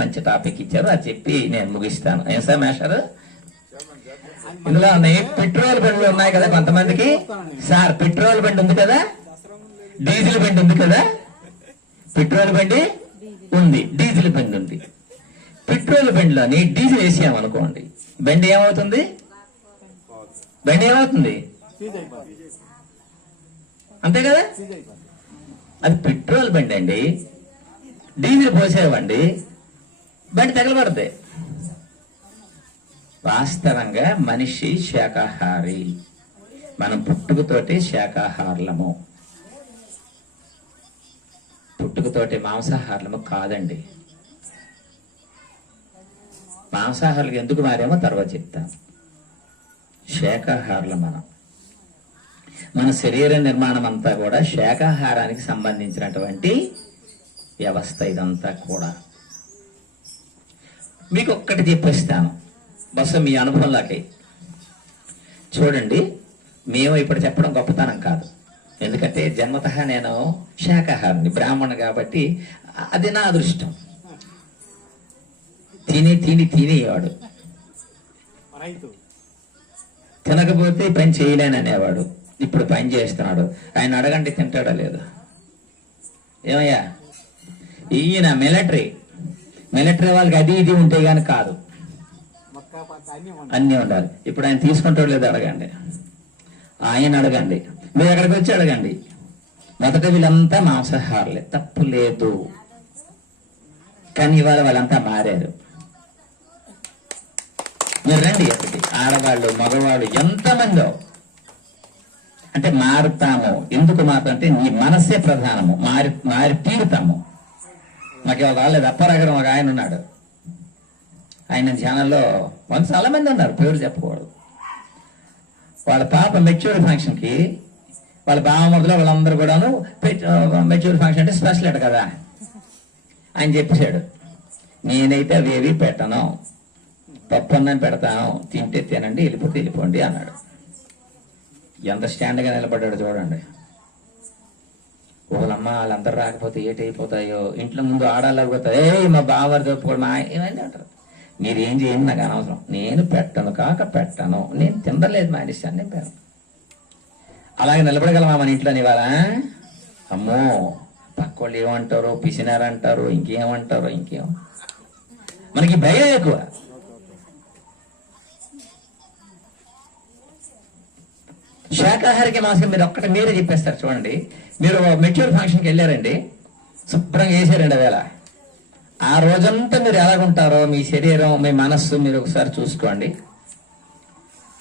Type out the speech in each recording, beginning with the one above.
మంచి టాపిక్ ఇచ్చారు, అది చెప్పి నేను ముగిస్తాను. ఏం సార్ మేషారు? ఇందులో ఉన్నాయి పెట్రోల్ బండ్లు ఉన్నాయి కదా కొంతమందికి. సార్ పెట్రోల్ బండి ఉంది కదా, డీజిల్ బండి ఉంది కదా. పెట్రోల్ బండి ఉంది, డీజిల్ బండి ఉంది. పెట్రోల్ బండిలోని డీజిల్ వేసామనుకోండి, బండి ఏమవుతుంది? బండి ఏమవుతుంది? అంతే కదా. అది పెట్రోల్ బండి అండి, డీజిల్ పోసేవండి, బండి తగలబడతాయి. వాస్తవంగా మనిషి శాకాహారి. మనం పుట్టుకతోటి శాకాహారులము, పుట్టుకతోటి మాంసాహారులము కాదండి. మాంసాహారులకు ఎందుకు మారేమో తర్వాత చెప్తాను. శాకాహారులు మనం. మన శరీర నిర్మాణం అంతా కూడా శాకాహారానికి సంబంధించినటువంటి వ్యవస్థ. ఇదంతా కూడా మీకు ఒక్కటి చెప్పేస్తాను, బస్సు మీ అనుభవంలోకి. చూడండి, మేము ఇప్పుడు చెప్పడం గొప్పతనం కాదు, ఎందుకంటే జన్మతః నేను శాకాహారిని, బ్రాహ్మణు కాబట్టి అది నా అదృష్టం. తినేవాడు, తినకపోతే పని చేయలేననేవాడు. ఇప్పుడు పని చేస్తున్నాడు. ఆయన అడగండి తింటాడా లేదు. ఏమయ్యా, ఈయన మిలిటరీ వాళ్ళకి అది ఇది ఉంటే గాని కాదు, అన్నీ ఉండాలి. ఇప్పుడు ఆయన తీసుకుంటాడు లేదు అడగండి, ఆయన అడగండి, మీరు అక్కడికి వచ్చి అడగండి. మొదట వీళ్ళంతా మాంసాహారులే, తప్పు లేదు. కానీ ఇవాళ వాళ్ళంతా మారారు. మీరు రండి అక్కడికి, ఆడవాళ్ళు మగవాళ్ళు ఎంతమందో. అంటే మారుతాము. ఎందుకు మారుతాం అంటే నీ మనస్సే ప్రధానము. మారి తీరుతాము. మాకు ఇవాళ రాలేదు. అప్పారాగడం ఒక ఆయన ఉన్నాడు, ఆయన ధ్యానంలో వాళ్ళు చాలా మంది ఉన్నారు, పేరు చెప్పకూడదు. వాళ్ళ పాప మెచ్యూరిటీ ఫంక్షన్కి వాళ్ళ బావమరుదులో వాళ్ళందరూ కూడాను మెచ్యూరిటీ ఫంక్షన్ అంటే స్పెషల్ అట కదా. ఆయన చెప్పేశాడు, నేనైతే అవేవి పెట్టను, పప్పు అన్నం పెడతాను, తింటే తినండి, వెళ్ళిపోతే వెళ్ళిపోండి అన్నాడు. ఎంత స్టాండ్గా నిలబడ్డాడు చూడండి. వాళ్ళమ్మ వాళ్ళందరూ రాకపోతే ఏటైపోతాయో, ఇంట్లో ముందు ఆడాలకపోతాయి, మా బావగారు చెప్పుకోవడం మా ఏమైంది అంటారు. మీరేం చేయండి నాకు అనవసరం, నేను పెట్టను కాక పెట్టను, నేను తినలేదు మానేశాను, నేను పెడను. అలాగే నిలబడగలమా మన ఇంట్లో ఇవాళ? అమ్మో, పక్కోళ్ళు ఏమంటారో, పిసినారంటారు, ఇంకేమంటారో, మనకి భయం ఎక్కువ. శాకాహారికి మాంసం మీరు ఒక్కటి మీరే చెప్పేస్తారు. చూడండి, మీరు మెచ్యూర్ ఫంక్షన్కి వెళ్ళారండి, శుభ్రంగా వేసారండి. అవేళ ఆ రోజంతా మీరు ఎలాగుంటారో, మీ శరీరం, మీ మనస్సు మీరు ఒకసారి చూసుకోండి.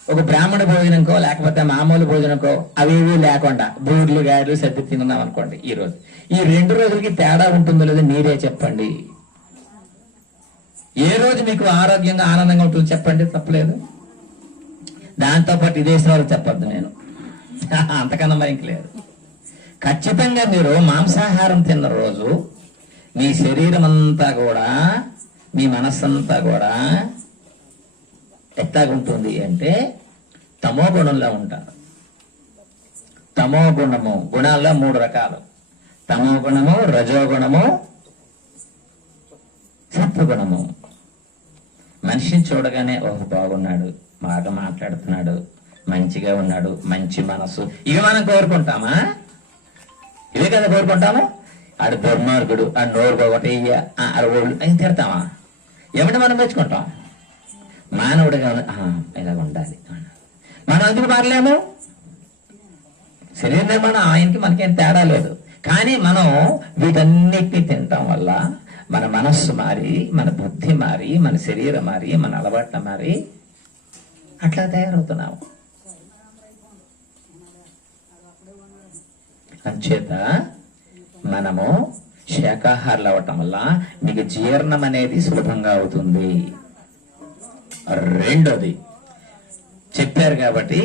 ఒక బ్రాహ్మణ భోజనంకో లేకపోతే మామూలు భోజనంకో అవి లేకుండా బూర్లు గారెలు సర్ది తిన్నాం అనుకోండి. ఈ 2 రోజులకి తేడా ఉంటుందో లేదో మీరే చెప్పండి. ఏ రోజు మీకు ఆరోగ్యంగా ఆనందంగా ఉంటుంది చెప్పండి, తప్పలేదు. దాంతోపాటు విదేశాలు చెప్పొద్దు, నేను అంతకన్నా మరి ఇంక లేదు. ఖచ్చితంగా మీరు మాంసాహారం తిన్న రోజు మీ శరీరం అంతా కూడా, మీ మనస్సంతా కూడా ఎట్లాగుంటుంది అంటే తమో గుణంలో ఉంటారు. తమో గుణము, గుణాల్లో 3 రకాలు: తమో గుణము, రజోగుణము, సత్వగుణము. మనిషిని చూడగానే ఓహ్ బాగున్నాడు, బాగా మాట్లాడుతున్నాడు, మంచిగా ఉన్నాడు, మంచి మనసు, ఇవి మనం కోరుకుంటామా? ఇవే కదా కోరుకుంటాము. ఆడు దుర్మార్గుడు, ఆ నోరు ఒకటి అరవోళ్ళు అని తిడతామా? ఏమిటి మనం మెచ్చుకుంటాం? మానవుడిగా ఇలా ఉండాలి. మనం ఎందుకు మారలేము? శరీర నిర్మాణం ఆయనకి మనకేం తేడా లేదు. కానీ మనం వీటన్నిటిని తినటం వల్ల మన మనస్సు మారి, మన బుద్ధి మారి, మన శరీరం మారి, మన అలవాట్ల మారి అట్లా తయారవుతున్నాము. అంచేత మనము శాకాహారులు అవటం వల్ల మీకు జీర్ణం అనేది సులభంగా అవుతుంది. రెండోది చెప్పారు కాబట్టి,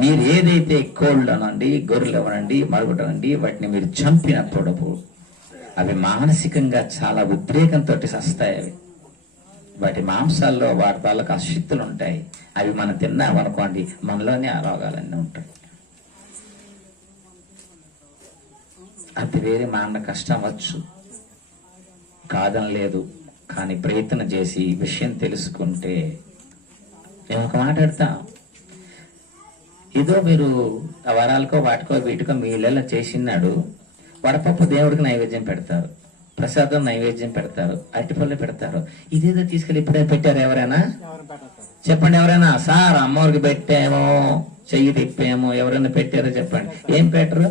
మీరు ఏదైతే కోళ్ళు అనండి, గొర్రెలు అనండి, మరుగుటనండి, వాటిని మీరు చంపినప్పుడు అవి మానసికంగా చాలా ఉద్రేకంతో వస్తాయి. అవి వాటి మాంసాల్లో వాటి వాళ్ళకి అశక్తులు ఉంటాయి. అవి మనం తిన్నామనుకోండి, మనలోనే ఆ రోగాలన్నీ ఉంటాయి. అది వేరే మా అన్న కష్టం వచ్చు, కాదని లేదు. కానీ ప్రయత్నం చేసి విషయం తెలుసుకుంటే మేము ఒక మాట్లాడతాం. ఏదో మీరు ఆ వరాలకో వాటికో వీటికో మీ ఇళ్ళలో చేసినాడు. వడపప్పు దేవుడికి నైవేద్యం పెడతారు, ప్రసాదం నైవేద్యం పెడతారు, అరటిపళ్ళు పెడతారు. ఇదేదో తీసుకెళ్ళి ఇప్పుడే పెట్టారు ఎవరైనా చెప్పండి? ఎవరైనా సార్ అమ్మవారికి పెట్టామో చెయ్యి తిప్పామో ఎవరైనా పెట్టారో చెప్పండి. ఏం పెట్టరు?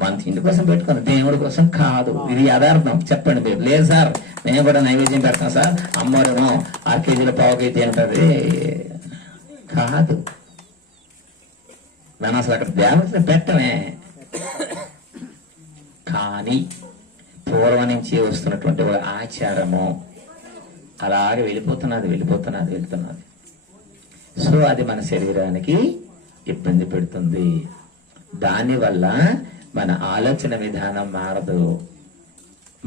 మన తిండి కోసం పెట్టుకుని దేవుడి కోసం కాదు. ఇది యథార్థం. చెప్పండి మీరు. లేదు సార్ మేము కూడా నైవేద్యం పెడతాం సార్, అమ్మవారేమో 6 కేజీల పావు కేజీ అంటది. కాదు, మనం అసలు అక్కడ దేవతలు పెట్టమే. కానీ పూర్వం నుంచి వస్తున్నటువంటి ఒక ఆచారము అలాగే వెళుతున్నది. సో అది మన శరీరానికి ఇబ్బంది పెడుతుంది. దానివల్ల మన ఆలోచన విధానం మారదు.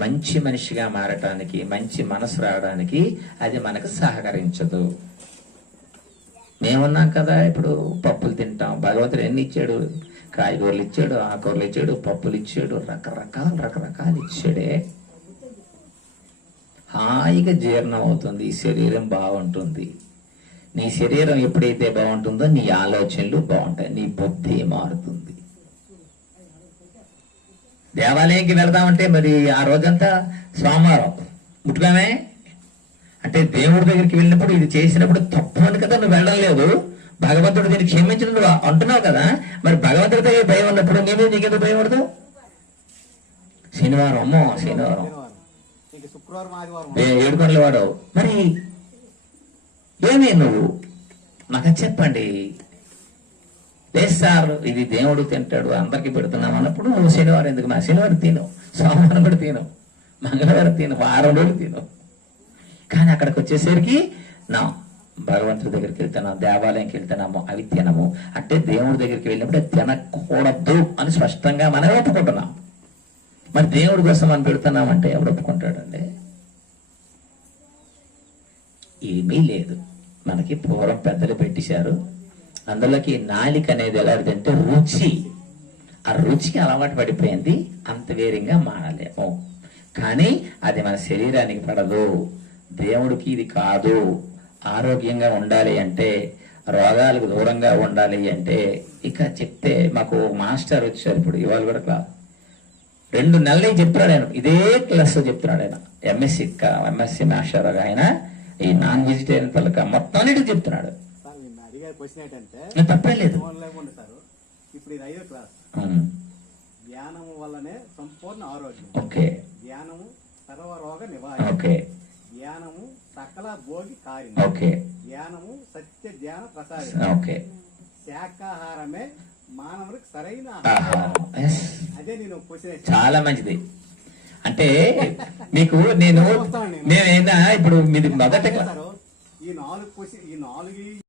మంచి మనిషిగా మారటానికి, మంచి మనసు రావడానికి అది మనకు సహకరించదు. మేమున్నాం కదా, ఇప్పుడు పప్పులు తింటాం. భగవంతుడు ఎన్ని ఇచ్చాడు? కాయగూరలు ఇచ్చాడు, ఆకుకూరలు ఇచ్చాడు, పప్పులు ఇచ్చాడు, రకరకాలు ఇచ్చాడే. హాయిగా జీర్ణం అవుతుంది, శరీరం బాగుంటుంది. నీ శరీరం ఎప్పుడైతే బాగుంటుందో నీ ఆలోచనలు బాగుంటాయి, నీ బుద్ధి మారుతుంది. దేవాలయంకి వెళదామంటే మరి ఆ రోజంతా సోమవారం ముట్టుగానే అంటే దేవుడి దగ్గరికి వెళ్ళినప్పుడు ఇది చేసినప్పుడు తప్పు అని కదా నువ్వు వెళ్ళడం లేదు. భగవంతుడు దీన్ని క్షమించడం నువ్వు అంటున్నావు కదా. మరి భగవంతుడి దగ్గర భయం ఉన్నప్పుడు నీవే నీకెందుకు భయం పడదు? శనివారం ఏడుకొండల వాడవు. మరి ఏమీ నువ్వు నాకు చెప్పండి. లేదు సార్ ఇది దేవుడు తింటాడు అందరికి పెడుతున్నాం అన్నప్పుడు నువ్వు శనివారం ఎందుకు? నా శనివారం తిను, సోమవారం కూడా తిను, మంగళవారం తిను, వారం రోజులు తిను. కానీ అక్కడికి వచ్చేసరికి నా భగవంతుడి దగ్గరికి వెళ్తున్నాం, దేవాలయంకి వెళ్తున్నాము, అవి తినము అంటే దేవుడి దగ్గరికి వెళ్ళినప్పుడు తినకూడదు అని స్పష్టంగా మనం ఒప్పుకుంటున్నాం. మరి దేవుడి కోసం మనం పెడుతున్నామంటే ఎవడు ఒప్పుకుంటాడండి? ఏమీ లేదు. మనకి పూర్వం పెద్దలు పెట్టేశారు. అందులోకి నాలిక అనేది ఎలాంటిదంటే రుచి. ఆ రుచికి అలవాటు పడిపోయింది. అంత వేరంగా మానలేము. కానీ అది మన శరీరానికి పడదు. దేవుడికి ఇది కాదు. ఆరోగ్యంగా ఉండాలి అంటే, రోగాలకు దూరంగా ఉండాలి అంటే ఇక చెప్తే మాకు మాస్టర్ వచ్చారు. ఇప్పుడు ఇవాళ కూడా క్లాస్ 2 నెలలు చెప్తున్నాడు ఆయన. ఇదే క్లాస్ చెప్తున్నాడు ఆయన. ఎంఎస్సి మాస్టర్ ఆయన ఈ నాన్ వెజిటేరియన్ పలక మొత్తం అన్నిటికీ చెప్తున్నాడు. తప్పలేదు. ఇప్పుడు ఇది 5వ క్లాస్. ధ్యానము వల్లనే సంపూర్ణ ఆరోగ్యం. ఓకే. ధ్యానము సర్వరోగ నివారణ. ఓకే. ధ్యానము సకల భోగి కార్యం. ఓకే. ధ్యానము సత్య ధ్యాన ప్రసాదం. ఓకే. శాకాహారమే మానవుడికి సరైన ఆహారం. అదే నేను క్వశ్చన్. చాలా మంచిది. అంటే మీకు నేను ఏదైనా ఇప్పుడు మీది మొదట